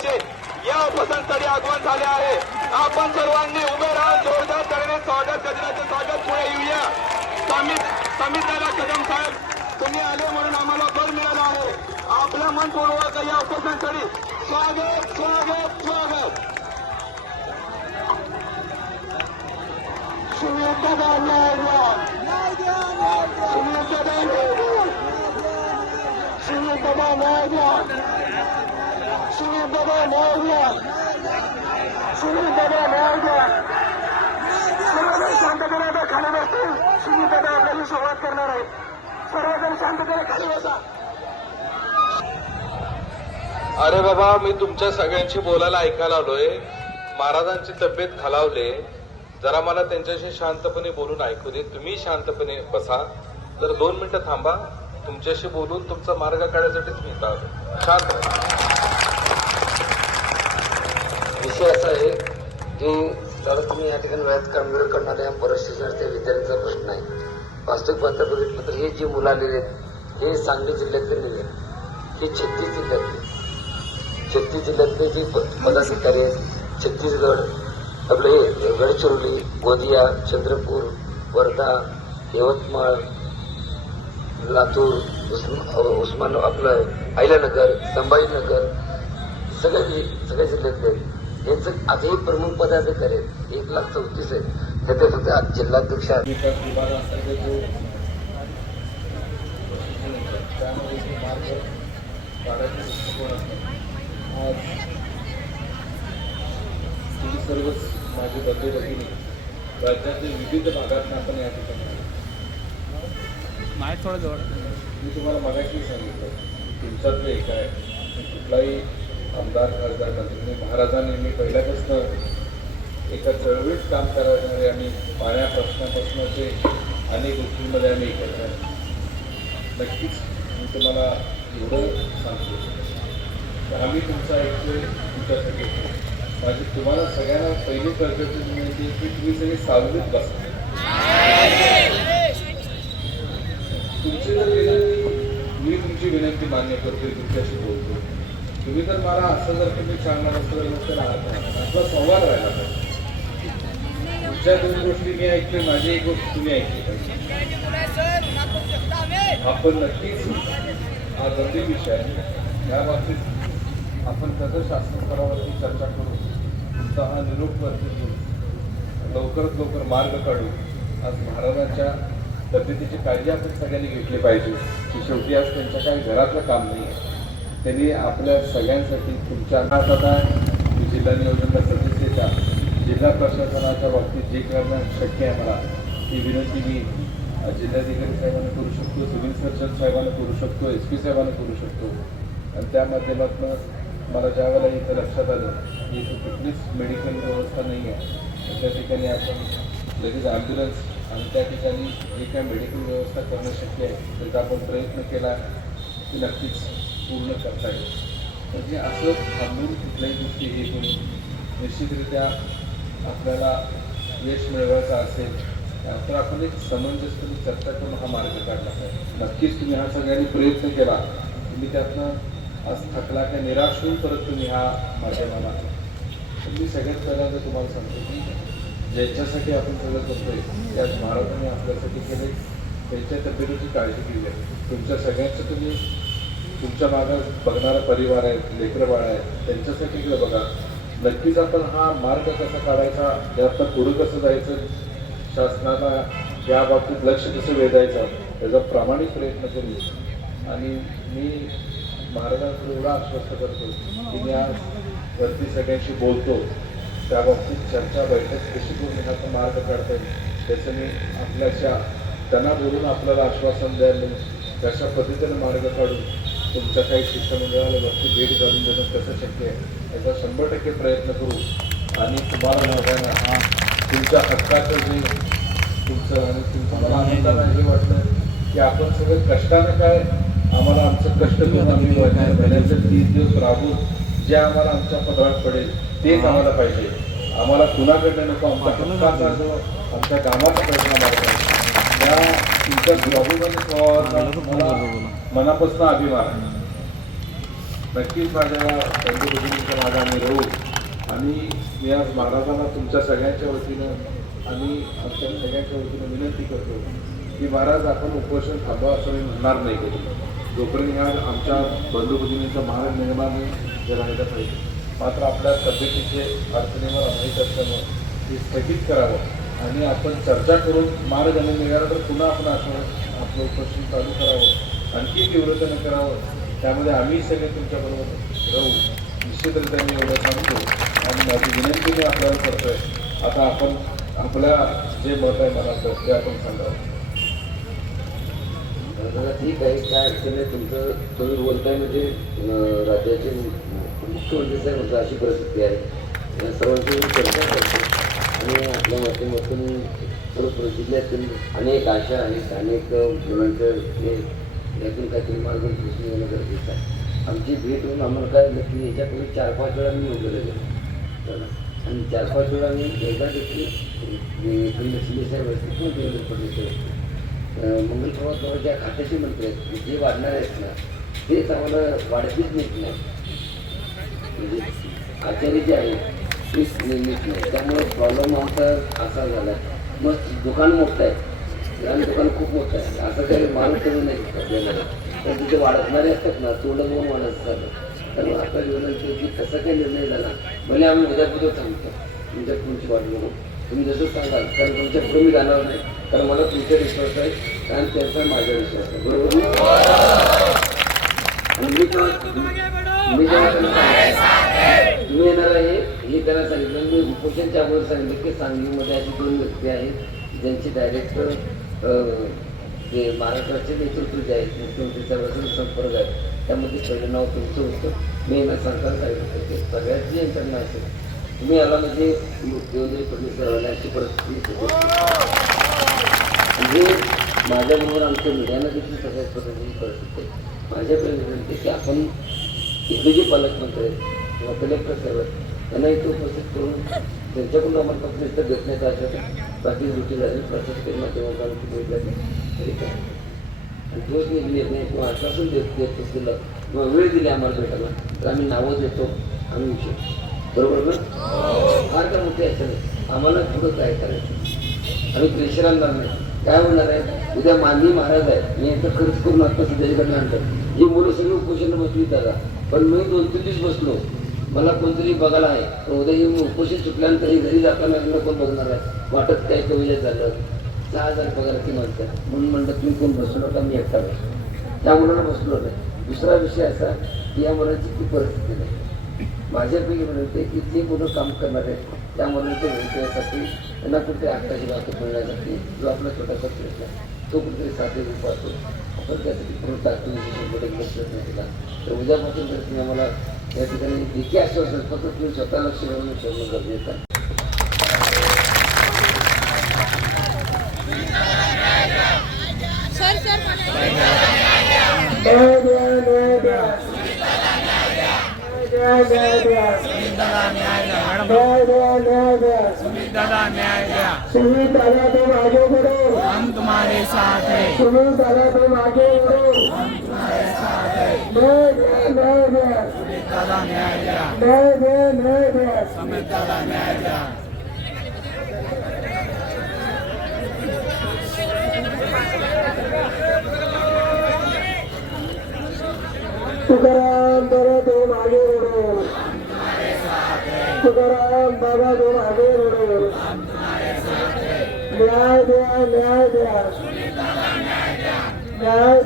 पक्षाचे या उपसंस्थळी आगमन झाले आहे. आपण सर्वांनी उभे राहून जोरदार तऱ्हेने स्वागत गजराचं स्वागत पुढे येऊया. समित कदम साहेब तुम्ही आले म्हणून आम्हाला बल मिळालं आहे. आपलं मन मनपूर्वक या उपसंस्थळी स्वागत स्वागत स्वागत. शिवकदा शिवकदा सुनील सर्वजण शांततेने आता खाली बसतील. दादा करणार आहेत. सर्वजण शांततेने खाली बसा. अरे बाबा मी तुमच्या सगळ्यांशी बोलायला ऐकायला आलोय. महाराजांची तब्येत खालावले. जरा मला त्यांच्याशी शांतपणे बोलून ऐकू दे. तुम्ही शांतपणे बसा. तर दोन मिनिटं थांबा. तुमच्याशी बोलून तुमचा मार्ग काढण्यासाठीच मी आलो. शांत राहा. विषय असा आहे की दादा तुम्ही या ठिकाणी वेळात कामगिरी करणाऱ्या परिस्थितीच्या विद्यार्थ्यांचा प्रश्न आहे. वास्तविक पात्र बघितलं तर हे जे मुलं आलेले आहेत हे सांगली जिल्ह्यातले नाही आहेत हे छत्तीस जिल्ह्यातले. छत्तीस जिल्ह्यातले जे प- पदाधिकारी आहेत छत्तीसगड आपलं हे गडचिरोली गोंदिया चंद्रपूर वर्धा यवतमाळ लातूर उस्मा उस्मान आपलं अहिल्यानगर संभाजीनगर सगळे सगळ्या जिल्ह्यातले आहेत. यांचं आजही प्रमुख पदाधिकारी आहेत एक लाख चौतीस आहेत त्यात फक्त आज जिल्हाध्यक्ष सर्वच माझे बंधू भगिनी राज्यातील विविध भागातून आपण या ठिकाणी. माहीत थोडं जवळ. मी तुम्हाला मगाशी सांगितलं. तुमच्यातलं एक आहे. कुठलाही आमदार खासदार मंत्री महाराजांनी मी पहिल्यापासून एका चळवळीत काम करणारे आम्ही पाण्या प्रश्नापासून ते अनेक गोष्टींमध्ये आम्ही एकत्र नक्कीच मी तुम्हाला एवढं सांगतो. तर आम्ही तुमचा ऐकतोय तुमच्यासाठी माझी तुम्हाला सगळ्यांना पहिली कर्तव्य म्हणजे की तुम्ही सगळे सावलीत बसा. तुमची जर विनंती मी तुमची विनंती मान्य करतोय तुमच्याशी बोलतो तुम्ही तर मला असं जर तुम्ही सांगणार असं तर राहत नाही. आपला संवाद राहिला पाहिजे. तुमच्या दोन गोष्टी मी ऐकले माझी एक गोष्ट तुम्ही ऐकली पाहिजे. आपण नक्कीच हा गंभीर विषय आहे. त्या बाबतीत आपण कसं शासन चर्चा करू? तुमचा हा निरोप वरती लवकरात लवकर मार्ग काढू. आज महाराजांच्या तब्येतीची काळजी आपण सगळ्यांनी घेतली पाहिजे. की शेवटी आज त्यांच्या काही घरातलं काम नाही आहे. त्यांनी आपल्या सगळ्यांसाठी तुमच्या हात आता जिल्हा नियोजनला सदस्यता जिल्हा प्रशासनाच्या बाबतीत जे करणं शक्य आहे मला ती विनंती मी जिल्हाधिकारी साहेबांना करू शकतो सिव्हिल सर्जन साहेबांना करू शकतो एस पी साहेबांना करू शकतो. आणि त्या माध्यमातून मला ज्या वेळेला इथं लक्षात आलं की इथं कुठलीच मेडिकल व्यवस्था नाही आहे. त्या ठिकाणी आपण लगेच ॲम्ब्युलन्स आणि त्या ठिकाणी जे काय मेडिकल व्यवस्था करणं शक्य आहे त्याचा आपण प्रयत्न केला की नक्कीच पूर्ण करता येईल. म्हणजे असं थांबून कुठल्याही गोष्टी हे करून निश्चितरित्या आपल्याला यश मिळवायचं असेल तर आपण एक समंजसपणे चर्चा करून हा मार्ग काढला पाहिजे. नक्कीच तुम्ही हा सगळ्यांनी प्रयत्न केला. तुम्ही त्यातनं आज थकला काय निराश होऊन परत तुम्ही हा माध्यमाला तर मी सगळ्यात पहिल्यांदा तुम्हाला सांगतो की ज्यांच्यासाठी आपण सगळं करतोय त्याच महाराजांनी आपल्यासाठी केले त्यांच्या तब्येतीची काळजी घेऊया. तुमच्या सगळ्यांचं तुम्ही तुमच्या मागं बघणारा परिवार आहे लेकरं बाळ आहे त्यांच्यासाठी इकडे बघा. नक्कीच आपण हा मार्ग कसा काढायचा त्यातनं पुढं कसं जायचं शासनाला या बाबतीत लक्ष कसं वेधायचं त्याचा प्रामाणिक प्रयत्न करू. आणि मी महाराजांकडे एवढा आश्वस्त करतो की मी आज वरती सगळ्यांशी बोलतो. त्या बाबतीत चर्चा बैठक कशी करून ह्याचा मार्ग काढता येईल त्याचं मी आपल्याच्या त्यांना बोलून आपल्याला आश्वासन द्यायला कशा पद्धतीने मार्ग काढून तुमच्या काही शिष्टमंडळाला वरती भेट घालून देणं कसं शक्य आहे याचा शंभर टक्के प्रयत्न करू. आणि तुम्हाला मोबाईल हा तुमच्या हक्काचं जे तुमचं आणि तुमचं मला आनंदानं हे वाटलं की आपण सगळं कष्टानं काय आम्हाला आमचं कष्ट करून आम्ही महिन्याचं तीस दिवस राबून जे आम्हाला आमच्या पदरात पडेल तेच आम्हाला पाहिजे. आम्हाला कुणाकडनं नको आमच्या हक्काचा जो आमच्या कामाचा प्रयत्न आम्हाला पाहिजे त्या तुमच्या मनापासून अभिमान आहे. नक्कीच माझ्या मागे आम्ही राहू आणि मी आज महाराजांना तुमच्या सगळ्यांच्या वतीनं आणि आमच्या सगळ्यांच्या वतीनं विनंती करतो की महाराज आपण उपोषण थांबवा असं मी म्हणणार नाही कधी. जोपर्यंत ह्या आमच्या बंधू भगिनींचा महाराज निर्माण हे राहिलं पाहिजे. मात्र आपल्या तब्येतीचे अडचणीवर माहीत असल्यामुळे ते स्थगित करावं. आणि आपण चर्चा करून मार्ग आणि तर पुन्हा आपण असं आपलं उपस्थित चालू करावं आणखी तीव्रतेनं करावं. त्यामध्ये आम्ही सगळे तुमच्याबरोबर राहू. निश्चितरित्या मी एवढं सांगतो आणि माझी विनंती मी आपल्याला करतोय. आता आपण आपल्या जे मत आहे मनात ते आपण सांगावं. ठीक आहे. काय अडचण आहे तुमचं? तुम्ही बोलताय म्हणजे राज्याचे मुख्यमंत्री साहेब म्हणतो अशी परिस्थिती आहे. या सर्वांची चर्चा करतो. आणि आपल्या माध्यमातून सर्व जिल्ह्यातील अनेक आशा आहेत अनेक मुलांचं हे यातून काहीतरी मार्गदर्शन येणं गरजेचं आहे. आमची भेट होऊन आम्हाला काय नक्की की याच्यापूर्वी चार पाच वेळा मी वगैरे गेलो आणि चार पाच वेळा मी एकदा देखील शिले साहेब असतील किंवा देवेंद्र फडणवीस मंगल प्रभात ज्या खात्याचे मंत्री आहेत म्हणजे जे वाढणार आहेत ना तेच आम्हाला वाढतीच नेत नाही म्हणजे आचार्य जे आहेत तेच नेत नाही. त्यामुळे प्रॉब्लेम आमचा असा झाला मग दुकान मोठं आहे. आणि दुकान खूप मोठं आहे. असं काही माणूस कमी नाही आपल्याला. तर तिथे वाढणारे असतात ना तोंड दोन वाढत असतात तर आता विनंती की कसं काही निर्णय झाला. म्हणजे आम्ही उद्यापुढे सांगतो तुमच्या पुढची वाट बघून तुम्ही जसं सांगाल कारण तुमच्यापुढे मी जाणार नाही. कारण मला तुमचा विश्वास आहे. कारण त्याचा माझा विश्वास आहे. बरोबर? आणि मी मी येणार आहे हे त्यांना सांगितलं. मी उपोषणच्या अगोदर सांगितलं की सांगलीमध्ये अशी दोन व्यक्ती आहेत ज्यांचे डायरेक्ट जे महाराष्ट्राचे नेतृत्व जे आहेत मुख्यमंत्री सर्वांचा संपर्क आहे. त्यामध्ये पहिलं नाव तुमचं होतं. मी यांना सांगताना सांगितलं होतं की सगळ्यात जे यांच्याकडनं असेल तुम्ही याला म्हणजे देवेंद्र फडणवीस साहेबांना अशी परिस्थिती म्हणजे माझ्याबरोबर आमच्या मीडियानं देखील तशाच प्रकारची परिस्थिती आहे. माझ्याकडे विनंती की आपण इथले जे पालकमंत्री आहेत किंवा कलेक्टर साहेब आहेत त्यांना इथे उपस्थित करून त्यांच्याकडून आम्हाला फक्त इथं भेटण्याचं आश्वासन बाकी गोष्टी झाली प्रशासकीय माध्यमातून आमची भेट झाली आणि नाही किंवा आश्वासन देत देत दिलं किंवा वेळ दिली आम्हाला भेटायला तर आम्ही नावं देतो आम्ही विषय बरोबर ना? फार का मोठी अडचण आम्हाला पुढं काय करायचं? आम्ही प्रेशर नाही. काय होणार आहे? उद्या मानवी महाराज आहे मी इथं खर्च करून आता सध्याकडे आणतात ही मुलं सगळी उपोषण बसली त्याला पण मी दोन तीन दिवस बसलो. मला कोणतरी बघायला आहे. उद्या येऊन उपोषण सुटल्यानंतर घरी जाताना यांना कोण बघणार आहे? वाटत काय कविजा झालं? सहा हजार पगार ती म्हणत्या म्हणून म्हणलं तुम्ही कोण बसू नका मी एकटा बसलो त्या मुलांना बसलो नाही दुसरा विषय असा की या मुलांची ती परिस्थिती नाही. माझ्यापैकी म्हणते की जे मुलं काम करणार आहेत त्या मुलांच्या व्यवसायासाठी त्यांना कुठे आकाशी वाहतूक मिळण्यासाठी जो आपला छोटासा प्रश्न आहे तो कुठेतरी साधे रूप असतो. पण त्यासाठी पूर्ण टाकतो शंभर एक प्रयत्न केला तर उद्यापासून जर तुम्ही आम्हाला या ठिकाणी देखील आश्वासन फक्त तुम्ही स्वतः लक्ष घालून ठेवणं गरजेचं आहे Yeah, yeah. न्याय द्या। सुमित दादा तुम आगे बढ़ो हम तुम्हारे साथ हैं। सुमित दादा तुम आगे बढ़ो न्याय दे न्याय दे दादा न्याय द्या। न्याय दे न्याय दे समेत दादा न्याय द्या। तुकाराम दादा तुम आगे बढ़ो तुकाराम बाबा तुम आगे बढ़ो न्याय द्या न्याय द्या. न्याय